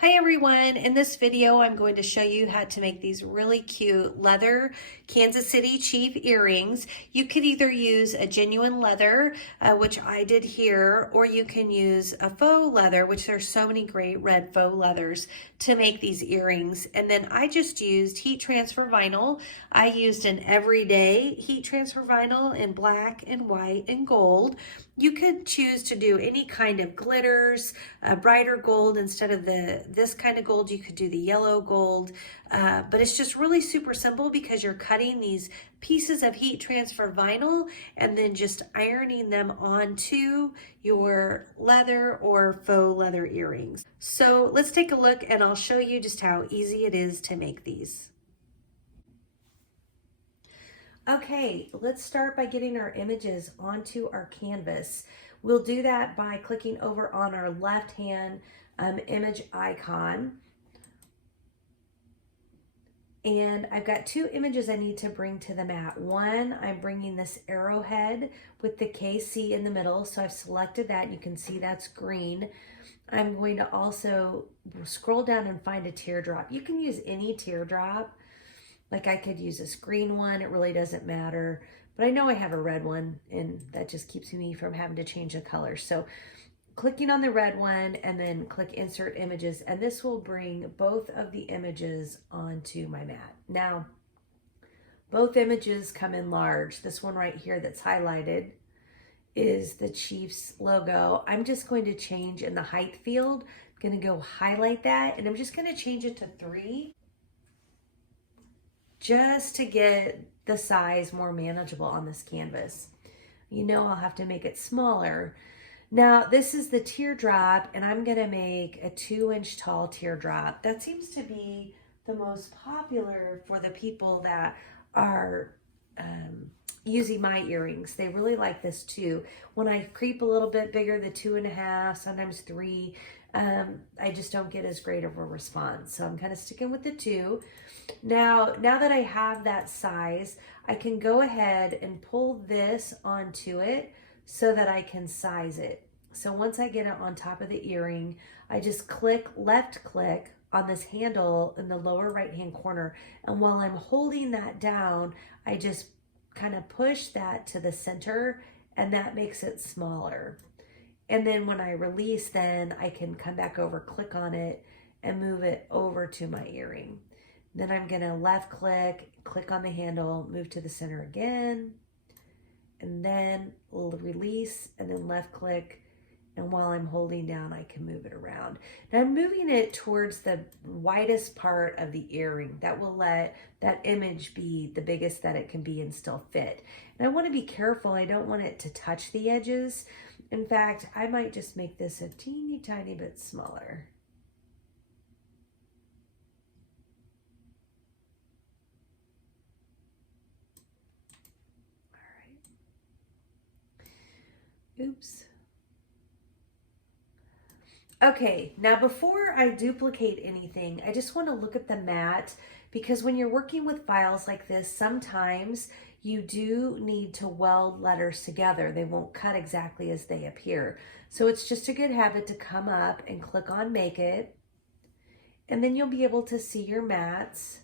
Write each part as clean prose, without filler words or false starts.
Hi everyone, in this video I'm going to show you how to make these really cute leather Kansas City Chief earrings. You could either use a genuine leather, which I did here, or you can use a faux leather, which there's so many great red faux leathers to make these earrings. And then I just used heat transfer vinyl. I used an everyday heat transfer vinyl in black and white and gold. You could choose to do any kind of glitters, brighter gold instead of this kind of gold. You could do the yellow gold, but it's just really super simple because you're cutting these pieces of heat transfer vinyl and then just ironing them onto your leather or faux leather earrings. So let's take a look and I'll show you just how easy it is to make these. Okay, let's start by getting our images onto our canvas. We'll do that by clicking over on our left hand image icon. And I've got two images I need to bring to the mat. One, I'm bringing this arrowhead with the KC in the middle. So I've selected that. You can see that's green. I'm going to also scroll down and find a teardrop. You can use any teardrop. Like I could use this green one, it really doesn't matter. But I know I have a red one and that just keeps me from having to change the color. So clicking on the red one and then click insert images, and this will bring both of the images onto my mat. Now, both images come in large. This one right here that's highlighted is the Chiefs logo. I'm just going to change in the height field. I'm gonna go highlight that and I'm just gonna change it to 3. Just to get the size more manageable on this canvas. You know I'll have to make it smaller. Now this is the teardrop and I'm gonna make a 2-inch tall teardrop. That seems to be the most popular for the people that are using my earrings. They really like this too. When I creep a little bit bigger, the 2.5, sometimes 3, I just don't get as great of a response. So I'm kind of sticking with the 2. Now that I have that size, I can go ahead and pull this onto it so that I can size it. So once I get it on top of the earring, I just left click on this handle in the lower right hand corner. And while I'm holding that down, I just kind of push that to the center and that makes it smaller. And then when I release, then I can come back over, click on it and move it over to my earring. Then I'm gonna left click on the handle, move to the center again, and then release and then left click. And while I'm holding down, I can move it around. Now I'm moving it towards the widest part of the earring. That will let that image be the biggest that it can be and still fit. And I wanna be careful, I don't want it to touch the edges. In fact, I might just make this a teeny tiny bit smaller. Oops. Okay, now before I duplicate anything, I just want to look at the mat because when you're working with files like this, sometimes you do need to weld letters together. They won't cut exactly as they appear. So it's just a good habit to come up and click on Make It, and then you'll be able to see your mats.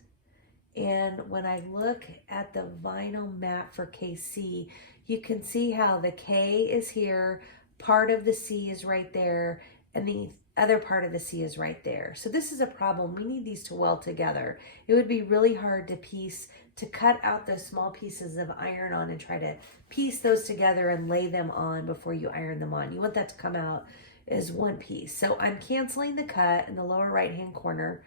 And when I look at the vinyl mat for KC, you can see how the K is here, part of the C is right there, and the other part of the C is right there. So this is a problem. We need these to weld together. It would be really hard to cut out those small pieces of iron on and try to piece those together and lay them on before you iron them on. You want that to come out as one piece. So I'm canceling the cut in the lower right hand corner.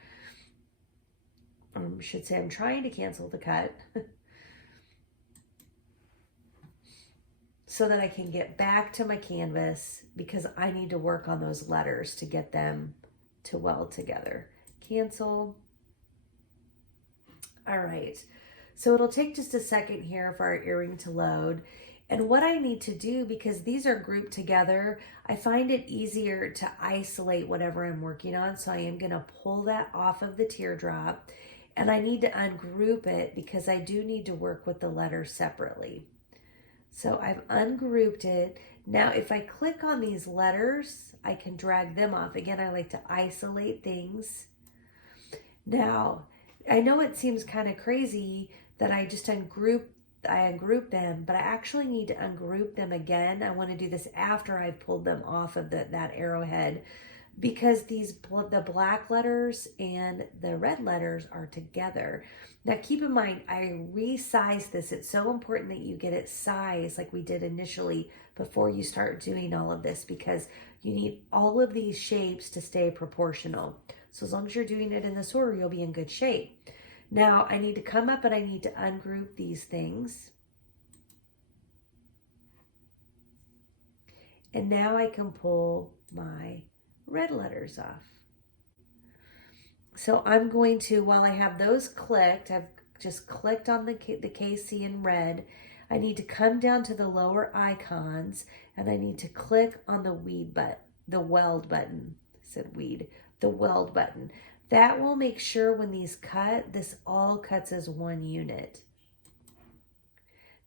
I should say I'm trying to cancel the cut so that I can get back to my canvas because I need to work on those letters to get them to weld together. Cancel. All right, so it'll take just a second here for our earring to load. And what I need to do, because these are grouped together, I find it easier to isolate whatever I'm working on. So I am gonna pull that off of the teardrop and I need to ungroup it because I do need to work with the letters separately. So I've ungrouped it. Now, if I click on these letters, I can drag them off. Again, I like to isolate things. Now, I know it seems kind of crazy that I just ungroup them, but I actually need to ungroup them again. I want to do this after I've pulled them off of that arrowhead, because the black letters and the red letters are together. Now keep in mind, I resized this. It's so important that you get it sized like we did initially before you start doing all of this, because you need all of these shapes to stay proportional. So as long as you're doing it in this order, you'll be in good shape. Now I need to come up and I need to ungroup these things. And now I can pull my red letters off. So I'm going to, while I have those clicked, I've just clicked on the KC in red. I need to come down to the lower icons and I need to click on the weld button. I said weed, the weld button. That will make sure when these cut, this all cuts as one unit.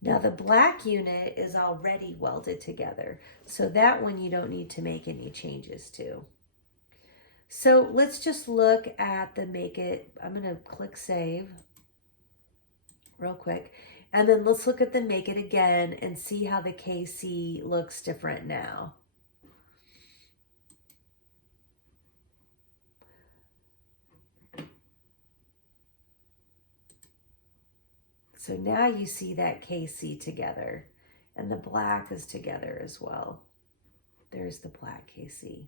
Now the black unit is already welded together, so that one you don't need to make any changes to. So let's just look at the Make It. I'm going to click Save real quick, and then let's look at the Make It again and see how the KC looks different now. So now you see that KC together, and the black is together as well. There's the black KC.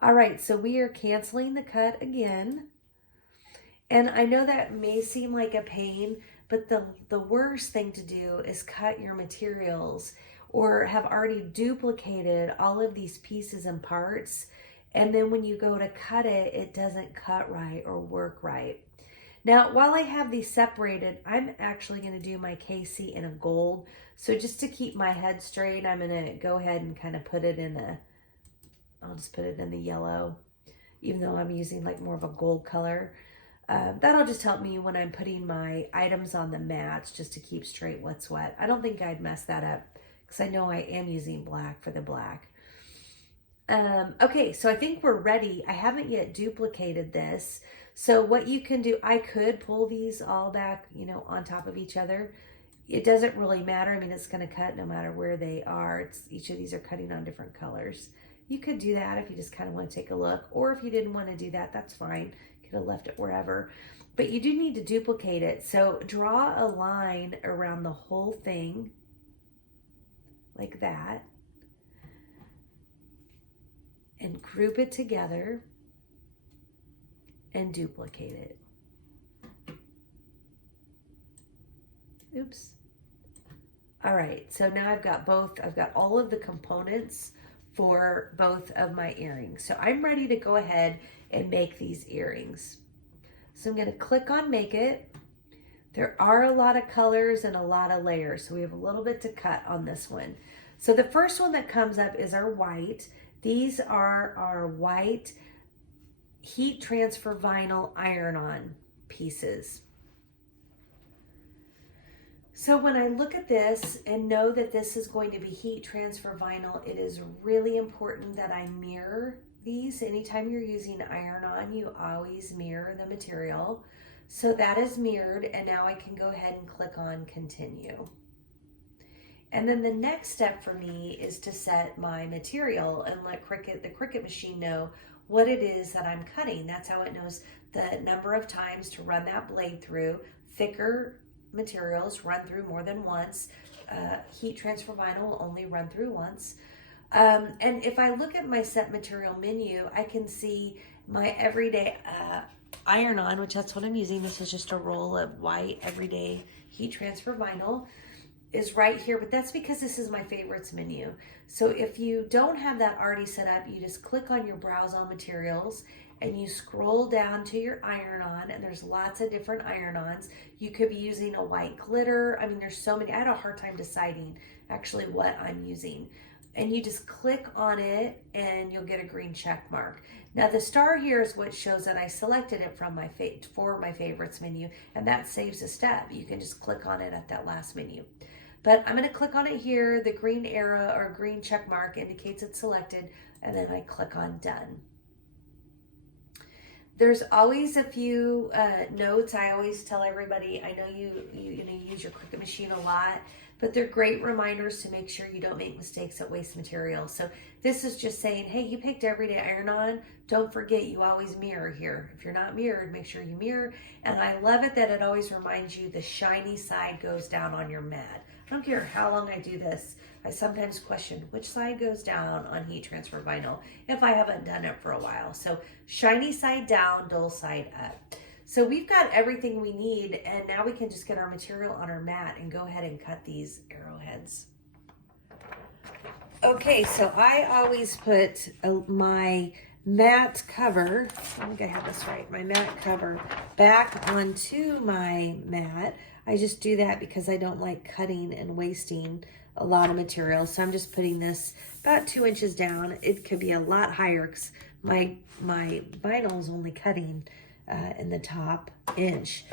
All right, so we are canceling the cut again. And I know that may seem like a pain, but the worst thing to do is cut your materials or have already duplicated all of these pieces and parts. And then when you go to cut it, it doesn't cut right or work right. Now, while I have these separated, I'm actually going to do my KC in a gold. So just to keep my head straight, I'm going to go ahead and kind of put it in I'll just put it in the yellow, even though I'm using like more of a gold color. That'll just help me when I'm putting my items on the mats, just to keep straight what's what. I don't think I'd mess that up because I know I am using black for the black. Okay, so I think we're ready. I haven't yet duplicated this. So what you can do, I could pull these all back, on top of each other. It doesn't really matter. I mean, it's going to cut no matter where they are. Each of these are cutting on different colors. You could do that if you just kind of want to take a look, or if you didn't want to do that, that's fine. You could have left it wherever, but you do need to duplicate it. So draw a line around the whole thing like that and group it together and duplicate it. Oops. All right, so now I've got all of the components for both of my earrings. So I'm ready to go ahead and make these earrings. So I'm going to click on Make It. There are a lot of colors and a lot of layers, so we have a little bit to cut on this one. So the first one that comes up is our white. These are our white heat transfer vinyl iron-on pieces. So when I look at this and know that this is going to be heat transfer vinyl, it is really important that I mirror these. Anytime you're using iron-on, you always mirror the material. So that is mirrored, and now I can go ahead and click on Continue. And then the next step for me is to set my material and let the Cricut machine know what it is that I'm cutting. That's how it knows the number of times to run that blade through. Thicker materials run through more than once. Heat transfer vinyl will only run through once. And if I look at my set material menu, I can see my everyday iron-on, which that's what I'm using. This is just a roll of white everyday heat transfer vinyl, is right here, but that's because this is my favorites menu. So if you don't have that already set up, you just click on your browse all materials and you scroll down to your iron-on, and there's lots of different iron-ons. You could be using a white glitter. I mean, there's so many. I had a hard time deciding actually what I'm using. And you just click on it and you'll get a green check mark. Now the star here is what shows that I selected it from for my favorites menu, and that saves a step. You can just click on it at that last menu. But I'm going to click on it here. The green arrow or green check mark indicates it's selected, and then I click on done. There's always a few notes. I always tell everybody, I know you use your Cricut machine a lot, but they're great reminders to make sure you don't make mistakes that waste material. So this is just saying, hey, you picked everyday iron-on. Don't forget you always mirror here. If you're not mirrored, make sure you mirror. And I love it that it always reminds you the shiny side goes down on your mat. I don't care how long I do this. I sometimes question which side goes down on heat transfer vinyl if I haven't done it for a while. So shiny side down, dull side up. So we've got everything we need, and now we can just get our material on our mat and go ahead and cut these arrowheads. Okay, so I always put my mat cover, I think I have this right, my mat cover back onto my mat. I just do that because I don't like cutting and wasting a lot of material. So I'm just putting this about 2 inches down. It could be a lot higher because my vinyl is only cutting in the top inch.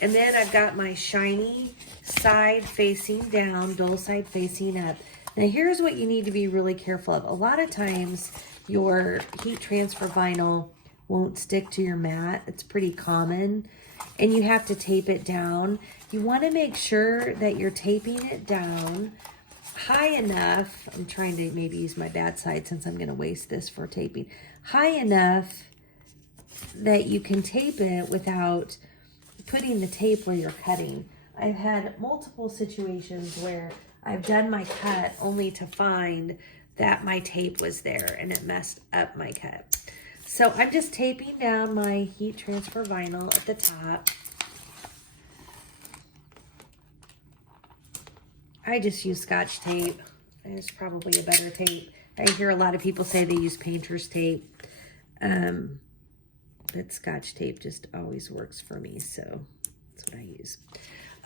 And then I've got my shiny side facing down, dull side facing up. Now here's what you need to be really careful of. A lot of times your heat transfer vinyl won't stick to your mat. It's pretty common, and you have to tape it down. You want to make sure that you're taping it down high enough. I'm trying to maybe use my bad side since I'm going to waste this for taping. High enough that you can tape it without putting the tape where you're cutting. I've had multiple situations where I've done my cut only to find that my tape was there and it messed up my cut. So I'm just taping down my heat transfer vinyl at the top. I just use Scotch tape. It's probably a better tape. I hear a lot of people say they use painter's tape. But Scotch tape just always works for me, so that's what I use.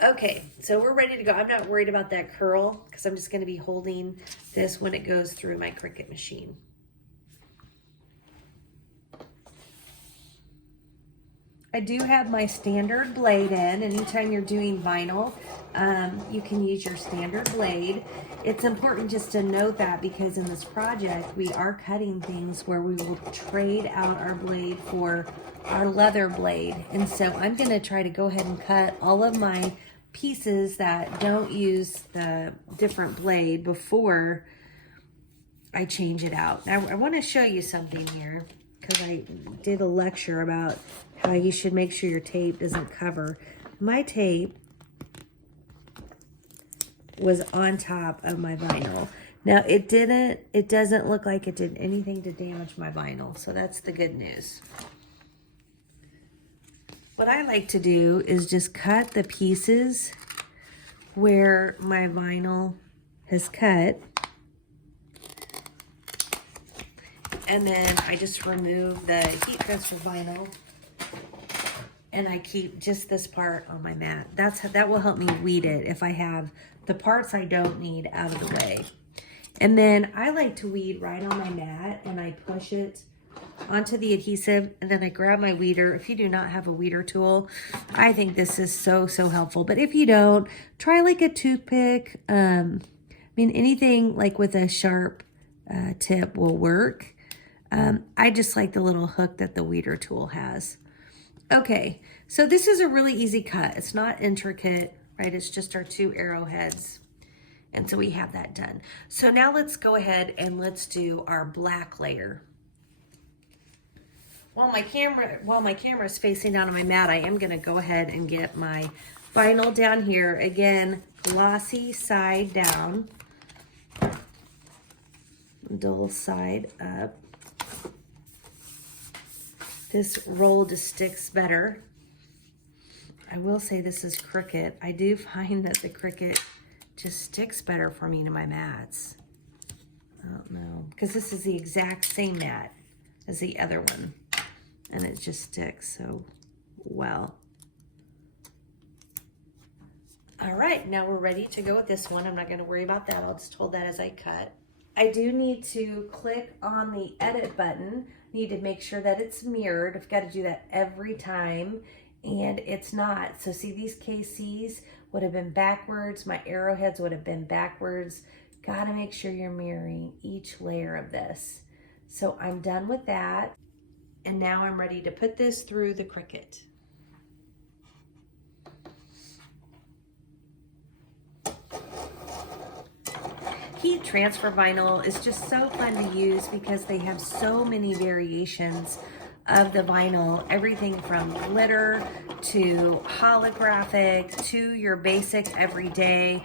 Okay, so we're ready to go. I'm not worried about that curl because I'm just going to be holding this when it goes through my Cricut machine. I do have my standard blade in. Anytime you're doing vinyl, you can use your standard blade. It's important just to note that because in this project, we are cutting things where we will trade out our blade for our leather blade. And so I'm gonna try to go ahead and cut all of my pieces that don't use the different blade before I change it out. Now I wanna show you something here because I did a lecture about how you should make sure your tape doesn't cover. My tape was on top of my vinyl. Now it doesn't look like it did anything to damage my vinyl, so that's the good news. What I like to do is just cut the pieces where my vinyl has cut, and then I just remove the heat transfer vinyl and I keep just this part on my mat. That will help me weed it if I have the parts I don't need out of the way. And then I like to weed right on my mat and I push it onto the adhesive and then I grab my weeder. If you do not have a weeder tool, I think this is so helpful. But if you don't, try like a toothpick. I mean, anything like with a sharp tip will work. I just like the little hook that the weeder tool has. Okay, so this is a really easy cut. It's not intricate, right? It's just our 2 arrowheads. And so we have that done. So now let's go ahead and let's do our black layer. While my camera is facing down on my mat, I am gonna go ahead and get my vinyl down here. Again, glossy side down, dull side up. This roll just sticks better. I will say this is Cricut. I do find that the Cricut just sticks better for me to my mats. I don't know, because this is the exact same mat as the other one, and it just sticks so well. All right, now we're ready to go with this one. I'm not gonna worry about that. I'll just hold that as I cut. I do need to click on the edit button. Need to make sure that it's mirrored. I've got to do that every time, and it's not. So see these KCs? would have been backwards. My arrowheads would have been backwards. Gotta make sure you're mirroring each layer of this. So I'm done with that. And now I'm ready to put this through the Cricut. Heat transfer vinyl is just so fun to use because they have so many variations of the vinyl, everything from glitter to holographic to your basic everyday.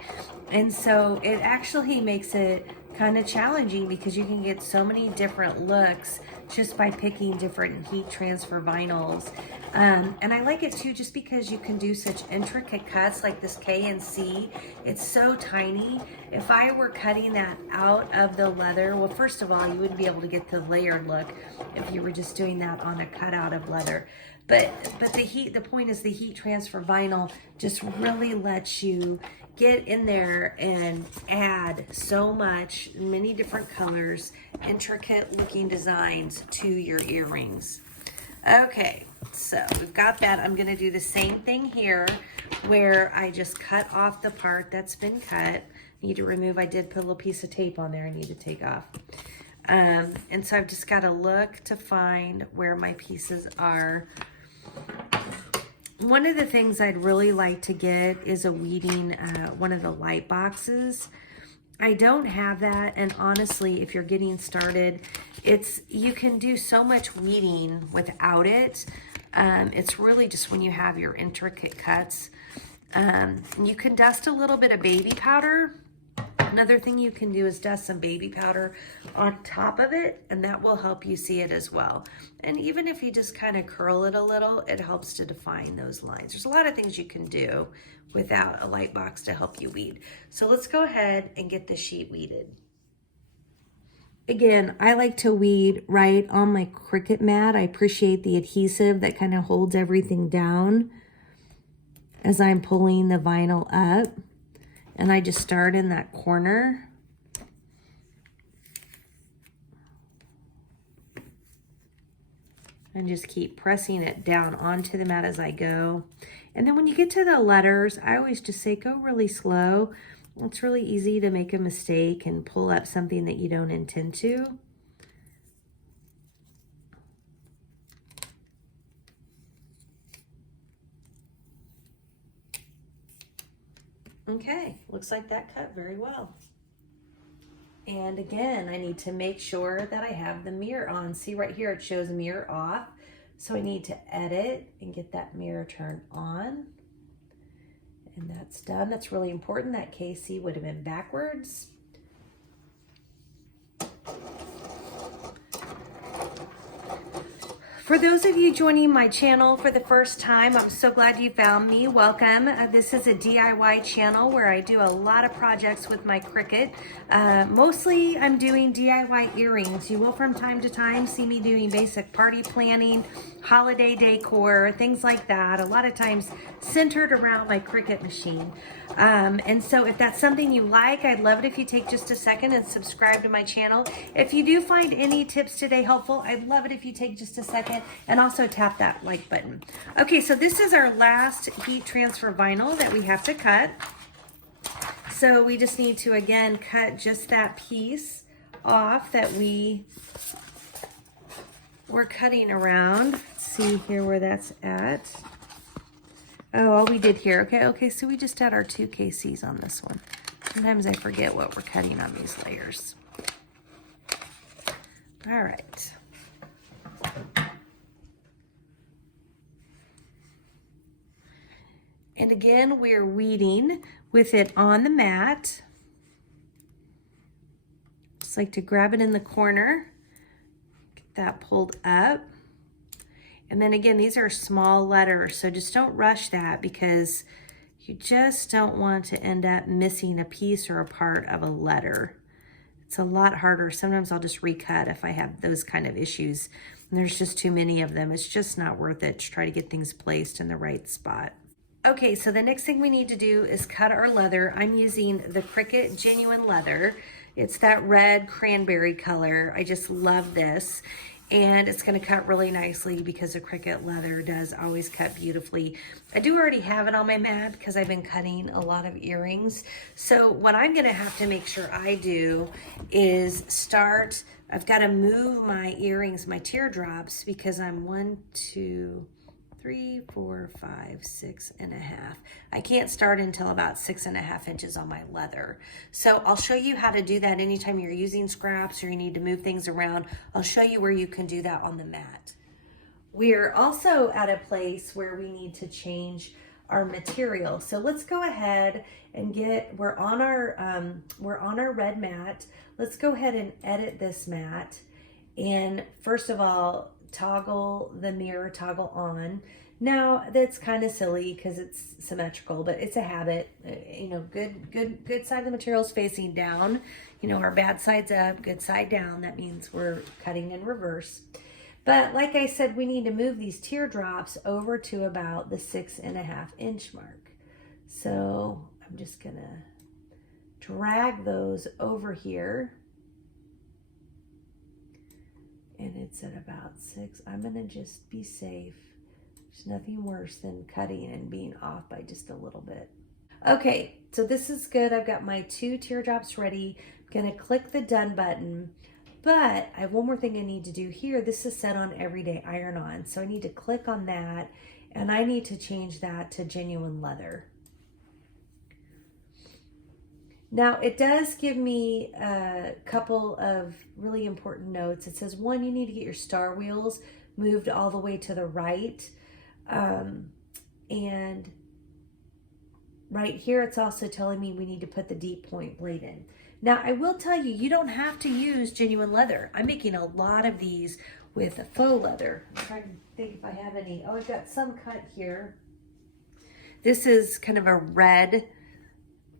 And so it actually makes it kind of challenging because you can get so many different looks just by picking different heat transfer vinyls. And I like it too just because you can do such intricate cuts like this K and C. It's so tiny. If I were cutting that out of the leather, well, first of all, you wouldn't be able to get the layered look if you were just doing that on a cutout of leather. But the point is the heat transfer vinyl just really lets you get in there and add so much, many different colors, intricate looking designs to your earrings. Okay, so we've got that. I'm gonna do the same thing here where I just cut off the part that's been cut. Need to remove, I did put a little piece of tape on there I need to take off. And so I've just gotta look to find where my pieces are. One of the things I'd really like to get is a weeding, one of the light boxes. I don't have that, and honestly, if you're getting started, you can do so much weeding without it. It's really just when you have your intricate cuts. You can dust a little bit of baby powder. Another thing you can do is dust some baby powder on top of it, and that will help you see it as well. And even if you just kind of curl it a little, it helps to define those lines. There's a lot of things you can do without a light box to help you weed. So let's go ahead and get the sheet weeded. Again, I like to weed right on my Cricut mat. I appreciate the adhesive that kind of holds everything down as I'm pulling the vinyl up. And I just start in that corner. And just keep pressing it down onto the mat as I go. And then when you get to the letters, I always just say go really slow. It's really easy to make a mistake and pull up something that you don't intend to. Okay, looks like that cut very well. And again, I need to make sure that I have the mirror on. See right here, it shows mirror off. So I need to edit and get that mirror turned on. And that's done. That's really important. That KC would have been backwards. For those of you joining my channel for the first time, I'm so glad you found me. Welcome. This is a DIY channel where I do a lot of projects with my Cricut. Mostly I'm doing DIY earrings. You will from time to time see me doing basic party planning, holiday decor, things like that. A lot of times centered around my Cricut machine. And so if that's something you like, I'd love it if you take just a second and subscribe to my channel. If you do find any tips today helpful, I'd love it if you take just a second and also tap that like button. Okay, so this is our last heat transfer vinyl that we have to cut. So we just need to, again, cut just that piece off that we were cutting around. Let's see here where that's at. Oh, all we did here. Okay, so we just had our 2 KCs on this one. Sometimes I forget what we're cutting on these layers. All right. And again, we're weeding with it on the mat. Just like to grab it in the corner, get that pulled up. And then again, these are small letters, so just don't rush that because you just don't want to end up missing a piece or a part of a letter. It's a lot harder. Sometimes I'll just recut if I have those kind of issues. And there's just too many of them. It's just not worth it to try to get things placed in the right spot. Okay, so the next thing we need to do is cut our leather. I'm using the Cricut Genuine Leather. It's that red cranberry color. I just love this. and it's going to cut really nicely because the Cricut leather does always cut beautifully. I do already have it on my mat because I've been cutting a lot of earrings. So what I'm going to have to make sure I do is start, I've got to move my earrings, my teardrops, because I'm 1, 2, 3, 4, 5, 6.5. I can't start until about 6.5 inches on my leather. So I'll show you how to do that anytime you're using scraps or you need to move things around. I'll show you where you can do that on the mat. We're also at a place where we need to change our material. So let's go ahead and we're on our red mat. Let's go ahead and edit this mat. And first of all, toggle the mirror toggle on. Now that's kind of silly because it's symmetrical, but it's a habit. You know, good side of the material is facing down. You know, our bad side's up, good side down. That means we're cutting in reverse. But like I said, we need to move these teardrops over to about the 6.5 inch mark. So I'm just gonna drag those over here. And it's at about 6. I'm gonna just be safe. There's nothing worse than cutting and being off by just a little bit. Okay, so this is good. I've got my 2 teardrops ready. I'm gonna click the done button, but I have one more thing I need to do here. This is set on everyday iron on. So I need to click on that and I need to change that to genuine leather. Now, it does give me a couple of really important notes. It says, 1, you need to get your star wheels moved all the way to the right. And right here, it's also telling me we need to put the deep point blade in. Now, I will tell you, you don't have to use genuine leather. I'm making a lot of these with faux leather. I'm trying to think if I have any. Oh, I've got some cut here. This is kind of a red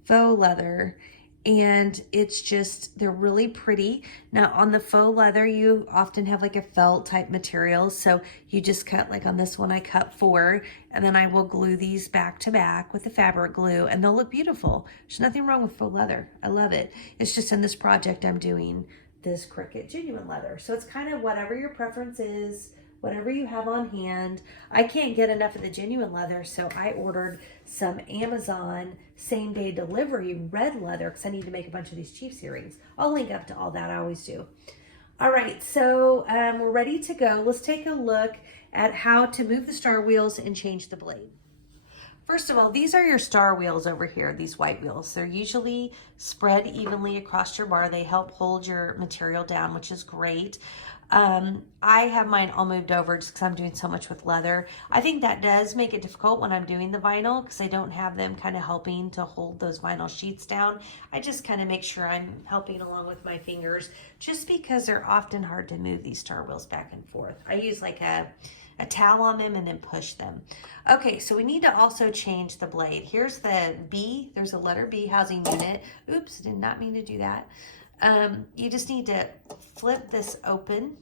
faux leather, and it's just, they're really pretty. Now on the faux leather, you often have like a felt type material, so you just cut, like on this one I cut 4, and then I will glue these back to back with the fabric glue, and they'll look beautiful. There's nothing wrong with faux leather. I love it. It's just in this project I'm doing this Cricut genuine leather, so it's kind of whatever your preference is, whatever you have on hand. I can't get enough of the genuine leather, so I ordered some Amazon same-day delivery red leather because I need to make a bunch of these Chiefs earrings. I'll link up to all that, I always do. All right, so we're ready to go. Let's take a look at how to move the star wheels and change the blade. First of all, these are your star wheels over here, these white wheels. They're usually spread evenly across your bar. They help hold your material down, which is great. I have mine all moved over just because I'm doing so much with leather. I think that does make it difficult when I'm doing the vinyl because I don't have them kind of helping to hold those vinyl sheets down. I just kind of make sure I'm helping along with my fingers just because they're often hard to move these star wheels back and forth. I use like a towel on them and then push them. Okay, so we need to also change the blade. Here's the B, there's a letter B housing unit. Oops, did not mean to do that. You just need to flip this open,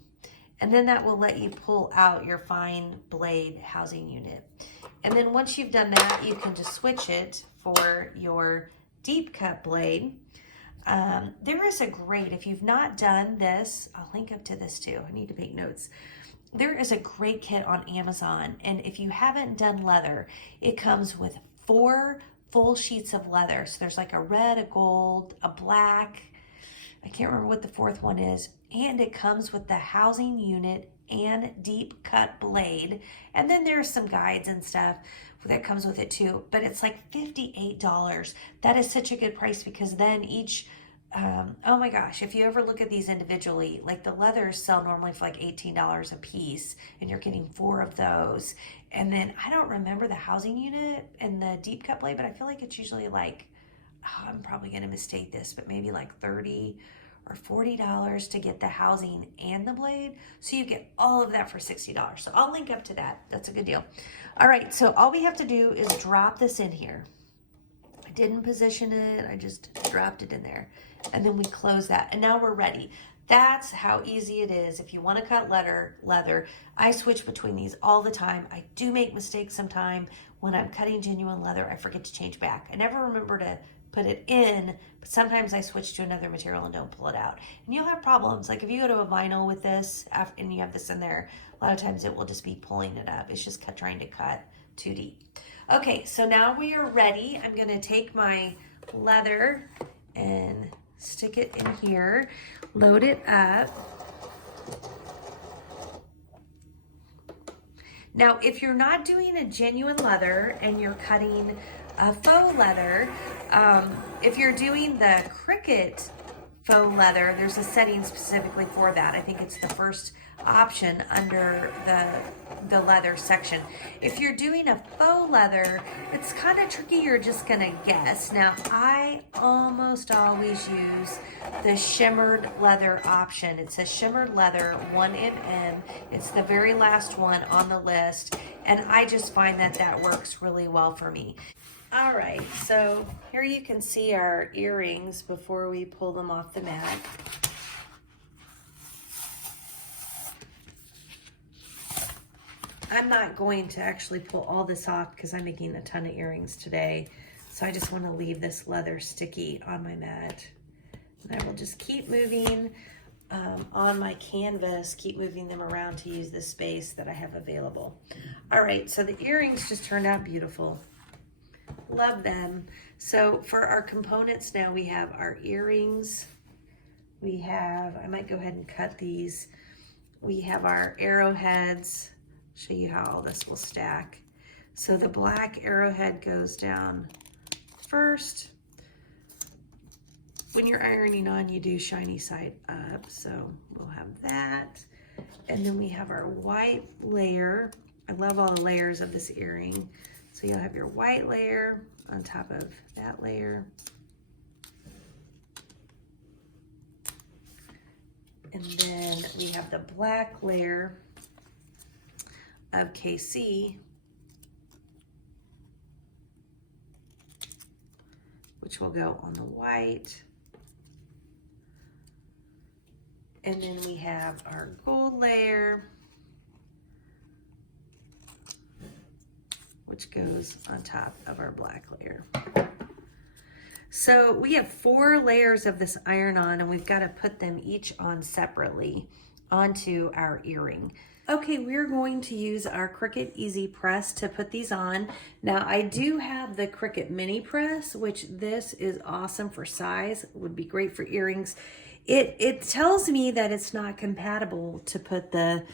and then that will let you pull out your fine blade housing unit. And then once you've done that, you can just switch it for your deep cut blade. There is a great, if you've not done this, I'll link up to this too. I need to make notes. There is a great kit on Amazon, and if you haven't done leather, it comes with 4 full sheets of leather. So there's like a red, a gold, a black, I can't remember what the 4th one is, and it comes with the housing unit and deep cut blade. And then there's some guides and stuff that comes with it too, but it's like $58. That is such a good price because then each, oh my gosh, if you ever look at these individually, like the leathers sell normally for like $18 a piece, and you're getting 4 of those. And then I don't remember the housing unit and the deep cut blade, but I feel like it's usually like, oh, I'm probably gonna mistake this, but maybe like $30 or $40 to get the housing and the blade. So you get all of that for $60. So I'll link up to that. That's a good deal. All right, so all we have to do is drop this in here. I didn't position it, I just dropped it in there. And then we close that, and now we're ready. That's how easy it is. If you want to cut leather, I switch between these all the time. I do make mistakes sometimes when I'm cutting genuine leather. I forget to change back. I never remember to put it in, but sometimes I switch to another material and don't pull it out. And you'll have problems. Like if you go to a vinyl with this and you have this in there, a lot of times it will just be pulling it up. It's just trying to cut too deep. Okay, so now we are ready. I'm gonna take my leather and stick it in here, load it up. Now, if you're not doing a genuine leather and you're cutting a faux leather, if you're doing the Cricut faux leather, there's a setting specifically for that. I think it's the first option under the leather section. If you're doing a faux leather, it's kind of tricky. You're just gonna guess. Now, I almost always use the shimmered leather option. It says shimmered leather 1mm. It's the very last one on the list, and I just find that that works really well for me. All right, so here you can see our earrings before we pull them off the mat. I'm not going to actually pull all this off because I'm making a ton of earrings today. So I just want to leave this leather sticky on my mat. And I will just keep moving on my canvas, keep moving them around to use the space that I have available. All right, so the earrings just turned out beautiful. Love them. So for our components now, we have our earrings. We have, I might go ahead and cut these. We have our arrowheads. Show you how all this will stack. So the black arrowhead goes down first. When you're ironing on, you do shiny side up. So we'll have that. And then we have our white layer. I love all the layers of this earring. So you'll have your white layer on top of that layer. And then we have the black layer of KC, which will go on the white. And then we have our gold layer, which goes on top of our black layer. So we have 4 layers of this iron-on, and we've got to put them each on separately onto our earring. Okay, we're going to use our Cricut Easy Press to put these on. Now, I do have the Cricut Mini Press, which this is awesome for size. It would be great for earrings. It tells me that it's not compatible to put the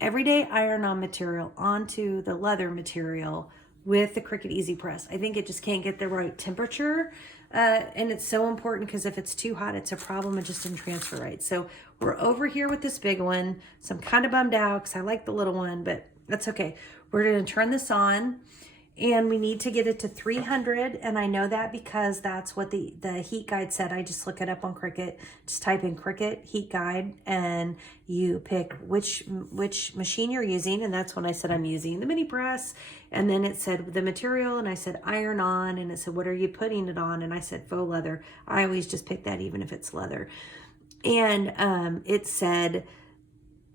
everyday iron-on material onto the leather material with the Cricut Easy Press. I think it just can't get the right temperature. And it's so important because if it's too hot, it's a problem. It just didn't transfer right. So we're over here with this big one. So I'm kind of bummed out because I like the little one, but that's okay. We're going to turn this on, and we need to get it to 300. And I know that because that's what the heat guide said. I just look it up on Cricut. Just type in Cricut heat guide, and you pick which machine you're using. And that's when I said I'm using the mini press. And then it said the material, and I said iron on, and it said, what are you putting it on? And I said faux leather. I always just pick that even if it's leather. And it said,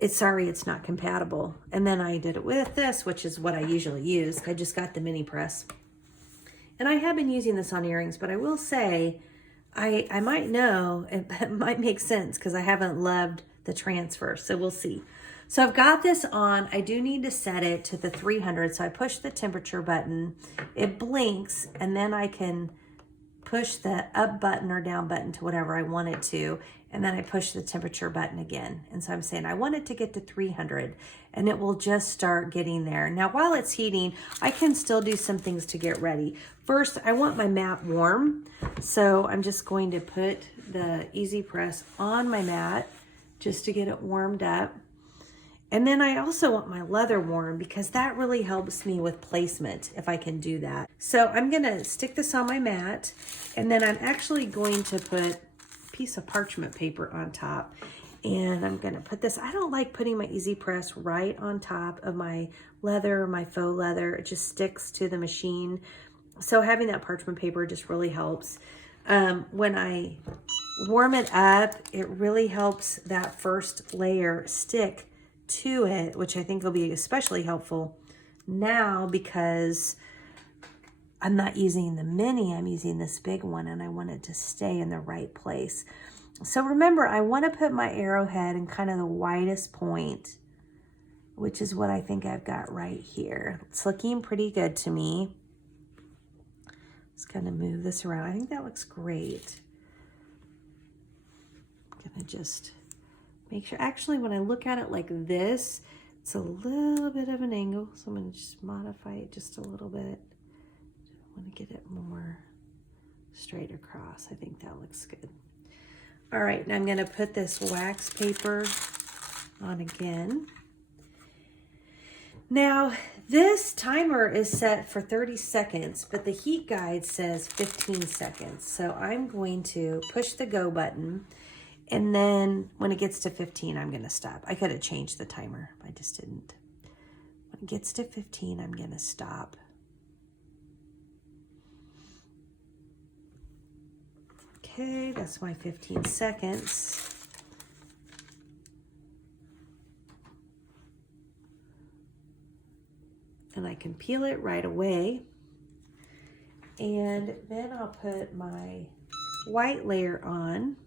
sorry, it's not compatible. And then I did it with this, which is what I usually use. I just got the mini press. And I have been using this on earrings, but I will say, I might know, it might make sense because I haven't loved the transfer. So we'll see. So I've got this on. I do need to set it to the 300. So I push the temperature button. It blinks, and then I can push the up button or down button to whatever I want it to. And then I push the temperature button again. And so I'm saying I want it to get to 300, and it will just start getting there. Now, while it's heating, I can still do some things to get ready. First, I want my mat warm. So I'm just going to put the Easy Press on my mat just to get it warmed up. And then I also want my leather warm because that really helps me with placement if I can do that. So I'm gonna stick this on my mat, and then I'm actually going to put a piece of parchment paper on top. And I'm gonna put this, I don't like putting my Easy Press right on top of my leather, my faux leather. It just sticks to the machine. So having that parchment paper just really helps. When I warm it up, it really helps that first layer stick to it, which I think will be especially helpful now because I'm not using the mini, I'm using this big one, and I want it to stay in the right place. So remember, I want to put my arrowhead in kind of the widest point, which is what I think I've got right here. It's looking pretty good to me. Just kind of move this around. I think that looks great. I'm gonna just make sure, actually when I look at it like this, it's a little bit of an angle, so I'm gonna just modify it just a little bit. I want to get it more straight across. I think that looks good. All right, now I'm gonna put this wax paper on again. Now, this timer is set for 30 seconds, but the heat guide says 15 seconds. So I'm going to push the go button, and then when it gets to 15, I'm gonna stop. I could have changed the timer, I just didn't. When it gets to 15, I'm gonna stop. Okay, that's my 15 seconds. And I can peel it right away. And then I'll put my white layer on.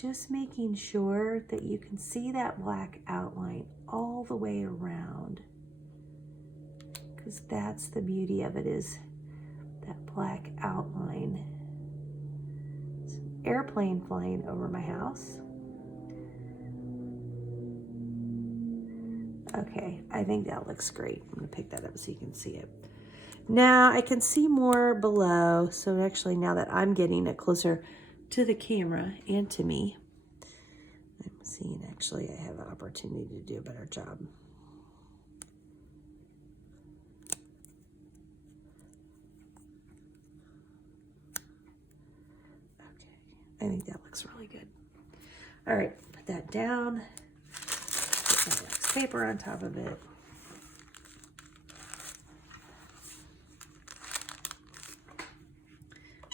Just making sure that you can see that black outline all the way around. Because that's the beauty of it, is that black outline. It's an airplane flying over my house. Okay, I think that looks great. I'm gonna pick that up so you can see it. Now I can see more below, so actually now that I'm getting it closer to the camera and to me, I'm seeing actually I have an opportunity to do a better job. Okay, I think that looks really good. All right, put that down. Put my wax paper on top of it.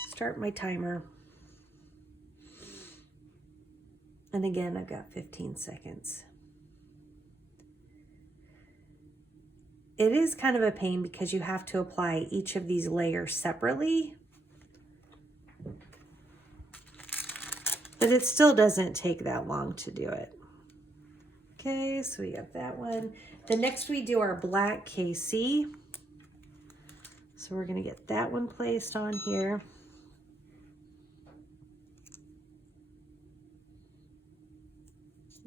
Start my timer. And again, I've got 15 seconds. It is kind of a pain because you have to apply each of these layers separately. But it still doesn't take that long to do it. Okay, so we got that one. The next we do our black KC. So we're gonna get that one placed on here.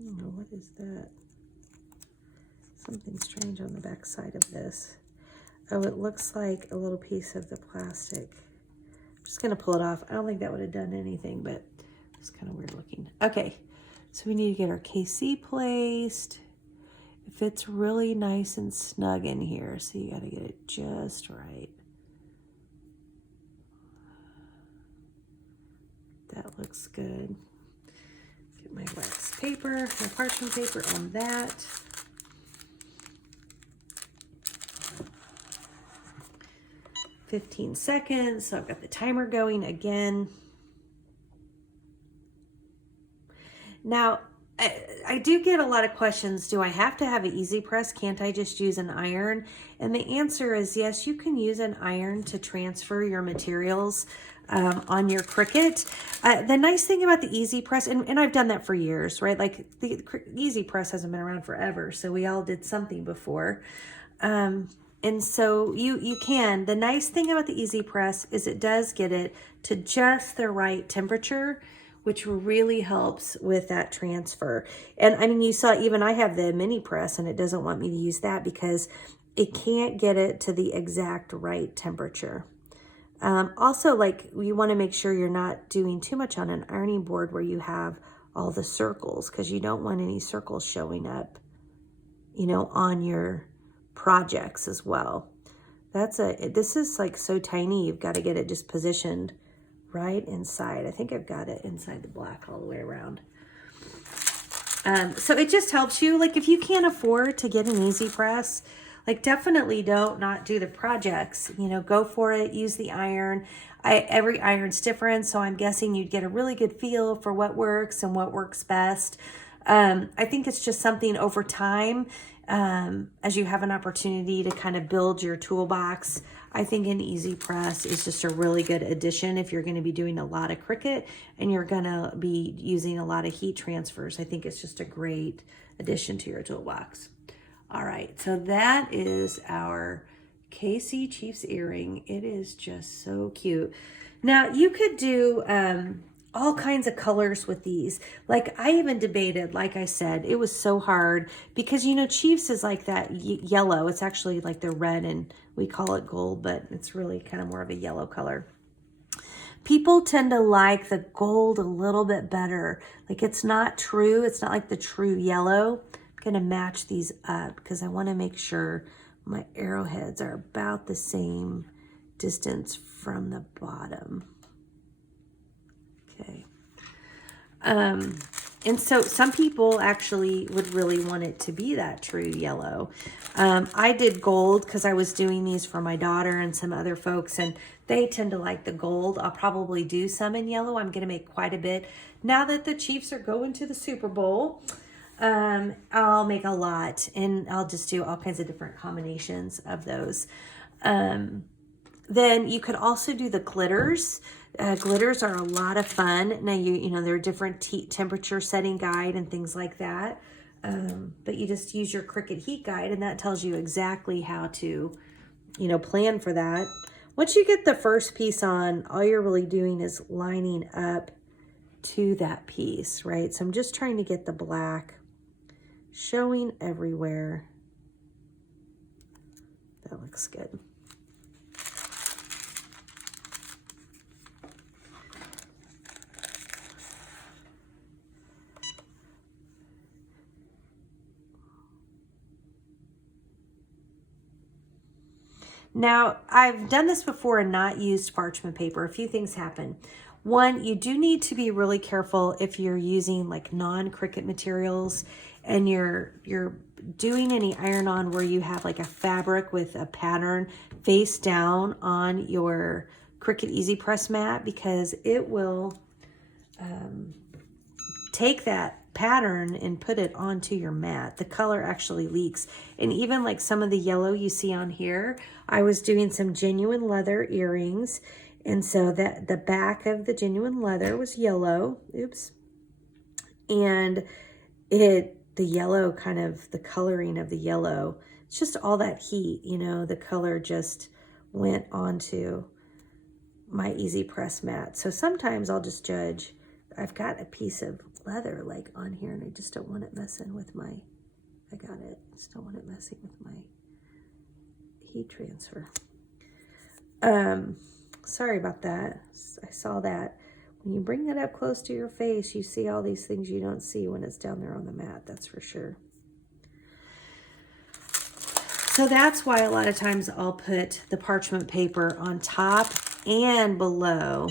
Oh, what is that? Something strange on the back side of this. Oh, it looks like a little piece of the plastic. I'm just gonna pull it off. I don't think that would have done anything, but it's kind of weird looking. Okay, so we need to get our KC placed. It fits really nice and snug in here, so you gotta get it just right. That looks good. Get my wax paper, my parchment paper on that. "15 seconds, so I've got the timer going again. Now, I do get a lot of questions. Do I have to have an Easy Press? Can't I just use an iron? And the answer is yes, you can use an iron to transfer your materials on your Cricut. The nice thing about the Easy Press, and I've done that for years, right? Like the Easy Press hasn't been around forever, so we all did something before. And so you can. The nice thing about the Easy Press is it does get it to just the right temperature, which really helps with that transfer. And I mean, you saw even I have the mini press and it doesn't want me to use that because it can't get it to the exact right temperature. Also, like, you want to make sure you're not doing too much on an ironing board where you have all the circles, because you don't want any circles showing up, you know, on your projects as well. This is like so tiny, you've got to get it just positioned right inside. I think I've got it inside the black all the way around. So it just helps you, like, if you can't afford to get an Easy Press, like, definitely don't not do the projects, you know, go for it, use the iron. Every iron's different, so I'm guessing you'd get a really good feel for what works and what works best. I think it's just something over time, as you have an opportunity to kind of build your toolbox. I think an Easy Press is just a really good addition if you're going to be doing a lot of Cricut and you're going to be using a lot of heat transfers. I think it's just a great addition to your toolbox. All right, so that is our KC Chiefs earring. It is just so cute. Now you could do all kinds of colors with these. Like I even debated, like I said, it was so hard because, you know, Chiefs is like that yellow. It's actually like the red and we call it gold, but it's really kind of more of a yellow color. People tend to like the gold a little bit better. Like it's not true. It's not like the true yellow. I'm going to match these up because I want to make sure my arrowheads are about the same distance from the bottom. Okay. And so some people actually would really want it to be that true yellow. I did gold because I was doing these for my daughter and some other folks, and they tend to like the gold. I'll probably do some in yellow. I'm going to make quite a bit. Now that the Chiefs are going to the Super Bowl, I'll make a lot, and I'll just do all kinds of different combinations of those. Then you could also do the glitters. Glitters are a lot of fun. Now, you know, there are different temperature setting guide and things like that. But you just use your Cricut heat guide, and that tells you exactly how to, you know, plan for that. Once you get the first piece on, all you're really doing is lining up to that piece, right? So I'm just trying to get the black showing everywhere. That looks good. Now, I've done this before and not used parchment paper. A few things happen. One, you do need to be really careful if you're using like non-Cricut materials and you're doing any iron-on where you have like a fabric with a pattern face down on your Cricut Easy Press mat, because it will take that pattern and put it onto your mat. The color actually leaks. And even like some of the yellow you see on here, I was doing some genuine leather earrings, and so that the back of the genuine leather was yellow. Oops. And the yellow, kind of the coloring of the yellow, it's just all that heat, you know, the color just went onto my Easy Press mat. So sometimes I'll just judge. I've got a piece of leather like on here, and I just don't want it messing with my, I got it. Just don't want it messing with my heat transfer. Sorry about that. I saw that. When you bring that up close to your face, you see all these things you don't see when it's down there on the mat, that's for sure. So that's why a lot of times I'll put the parchment paper on top and below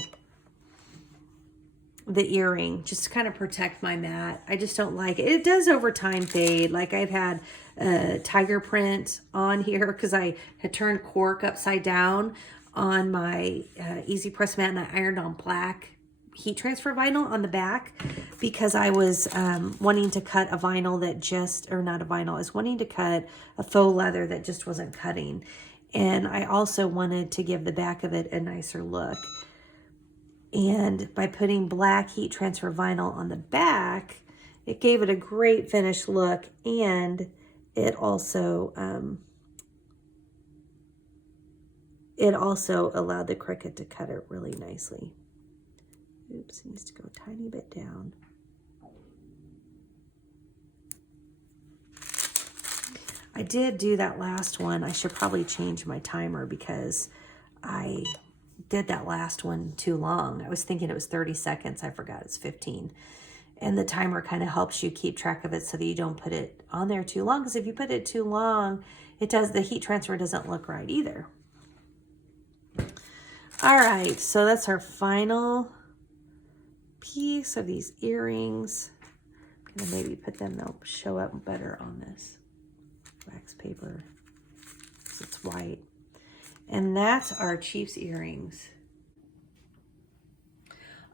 the earring, just to kind of protect my mat. I just don't like it. It does over time fade. Like I've had tiger print on here because I had turned cork upside down on my Easy Press mat, and I ironed on black heat transfer vinyl on the back because I was wanting to cut a vinyl that just, or not a vinyl, I was wanting to cut a faux leather that just wasn't cutting. And I also wanted to give the back of it a nicer look. And by putting black heat transfer vinyl on the back, it gave it a great finished look, and it also allowed the Cricut to cut it really nicely. Oops, it needs to go a tiny bit down. I did do that last one. I should probably change my timer because I did that last one too long. I was thinking it was 30 seconds. I forgot it's 15. And the timer kind of helps you keep track of it so that you don't put it on there too long. Because if you put it too long, the heat transfer doesn't look right either. All right, so that's our final piece of these earrings. I'm gonna maybe put them, they'll show up better on this wax paper because it's white. And that's our Chiefs earrings.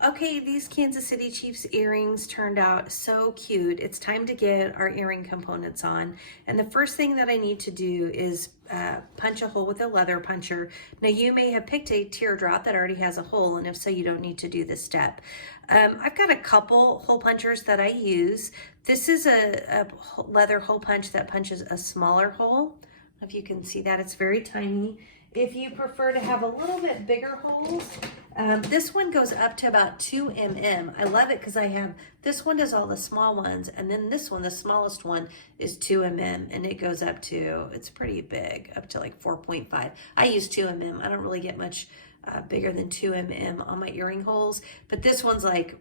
Okay, these Kansas City Chiefs earrings turned out so cute. It's time to get our earring components on. And the first thing that I need to do is punch a hole with a leather puncher. Now you may have picked a teardrop that already has a hole, and if so, you don't need to do this step. I've got a couple hole punchers that I use. This is a leather hole punch that punches a smaller hole. If you can see that, it's very tiny. If you prefer to have a little bit bigger holes, this one goes up to about 2 mm. I love it because I have, this one does all the small ones, and then this one, the smallest one, is 2 mm, and it goes up to, it's pretty big, up to like 4.5. I use 2 mm. I don't really get much bigger than 2 mm on my earring holes, but this one's like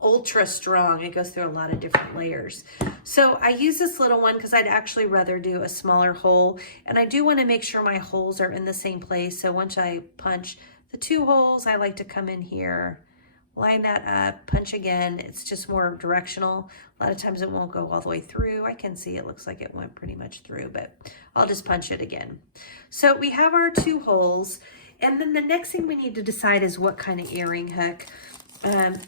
ultra strong. It goes through a lot of different layers. So I use this little one because I'd actually rather do a smaller hole, and I do want to make sure my holes are in the same place. So once I punch the 2 holes, I like to come in here, line that up, punch again. It's just more directional. A lot of times it won't go all the way through. I can see it looks like it went pretty much through, but I'll just punch it again. So we have our 2 holes, and then the next thing we need to decide is what kind of earring hook.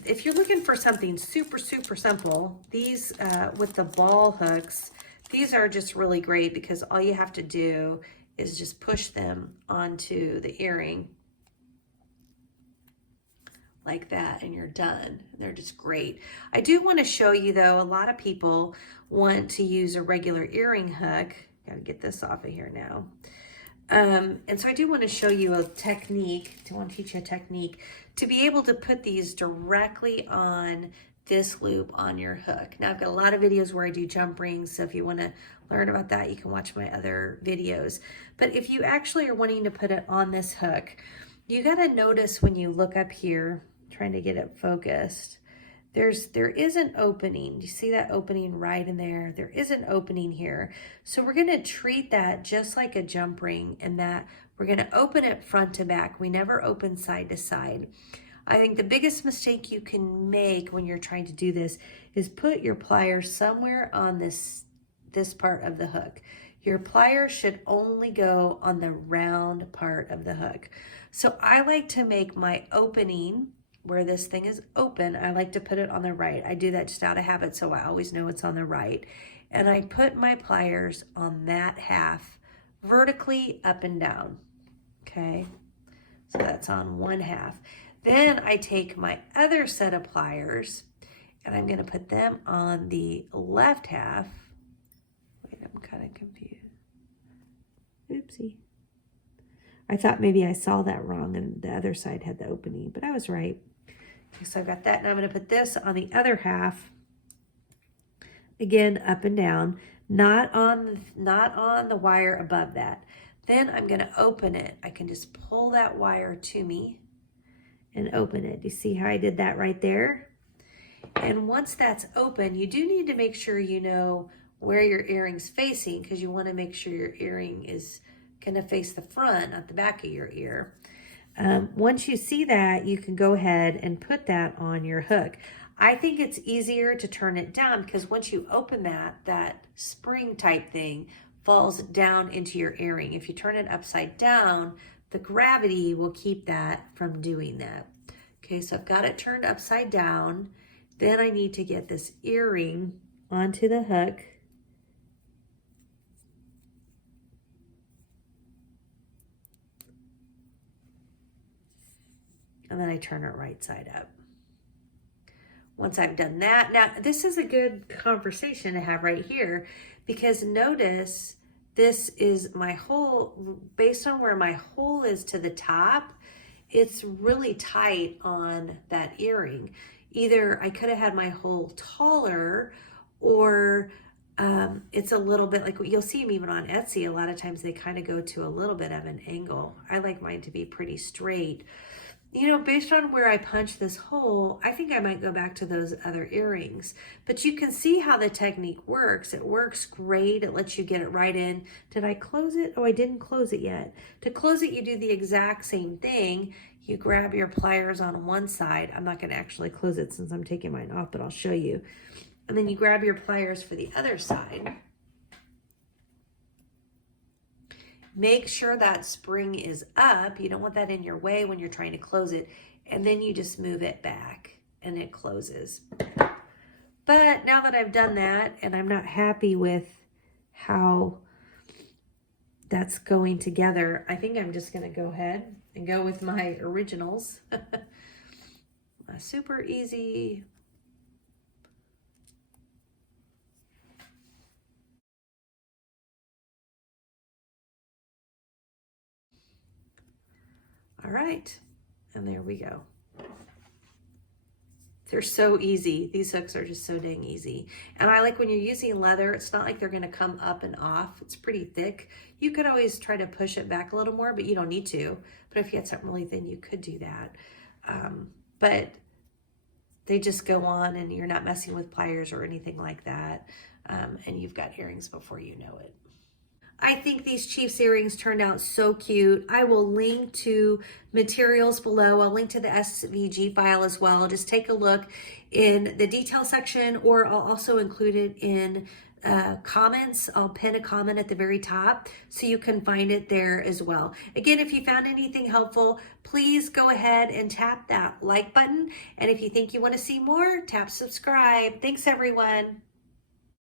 If you're looking for something super simple, these with the ball hooks, these are just really great because all you have to do is just push them onto the earring like that, and you're done. They're just great. I do want to show you though, a lot of people want to use a regular earring hook. Got to get this off of here now. And so I do want to show you a technique, I want to teach you a technique to be able to put these directly on this loop on your hook. Now I've got a lot of videos where I do jump rings, so if you want to learn about that, you can watch my other videos. But if you actually are wanting to put it on this hook, you got to notice when you look up here, trying to get it focused, there is an opening. You see that opening right in there? There is an opening here. So we're going to treat that just like a jump ring, in that we're going to open it front to back. We never open side to side. I think the biggest mistake you can make when you're trying to do this is put your pliers somewhere on this part of the hook. Your pliers should only go on the round part of the hook. So I like to make my opening where this thing is open, I like to put it on the right. I do that just out of habit, so I always know it's on the right. And I put my pliers on that half vertically up and down, okay? So that's on one half. Then I take my other set of pliers and I'm gonna put them on the left half. Wait, I'm kind of confused. Oopsie. I thought maybe I saw that wrong and the other side had the opening, but I was right. Okay, so I've got that. Now I'm going to put this on the other half. Again, up and down, not on the wire above that. Then I'm going to open it. I can just pull that wire to me and open it. You see how I did that right there? And once that's open, you do need to make sure you know where your earring's facing, because you want to make sure your earring is going to face the front, not the back of your ear. Once you see that, you can go ahead and put that on your hook. I think it's easier to turn it down because once you open that spring type thing falls down into your earring. If you turn it upside down, the gravity will keep that from doing that. Okay, so I've got it turned upside down. Then I need to get this earring onto the hook. And then I turn it right side up. Once I've done that, now this is a good conversation to have right here, because notice this is my hole, based on where my hole is to the top, it's really tight on that earring. Either I could have had my hole taller, or it's a little bit like, you'll see them even on Etsy, a lot of times they kind of go to a little bit of an angle. I like mine to be pretty straight. You know, based on where I punch this hole, I think I might go back to those other earrings. But you can see how the technique works. It works great. It lets you get it right in. Did I close it? Oh, I didn't close it yet. To close it, you do the exact same thing. You grab your pliers on one side. I'm not going to actually close it since I'm taking mine off, but I'll show you. And then you grab your pliers for the other side. Make sure that spring is up. You don't want that in your way when you're trying to close it. and then you just move it back and it closes. But now that I've done that and I'm not happy with how that's going together, I think I'm just going to go ahead and go with my originals. Super easy. All right, and there we go. They're so easy. These hooks are just so dang easy. And I like when you're using leather, it's not like they're gonna come up and off. It's pretty thick. You could always try to push it back a little more, but you don't need to. But if you had something really thin, you could do that. But they just go on and you're not messing with pliers or anything like that. And you've got earrings before you know it. I think these Chiefs earrings turned out so cute. I will link to materials below. I'll link to the SVG file as well. Just take a look in the detail section, or I'll also include it in comments. I'll pin a comment at the very top so you can find it there as well. Again, if you found anything helpful, please go ahead and tap that like button. And if you think you want to see more, tap subscribe. Thanks, everyone.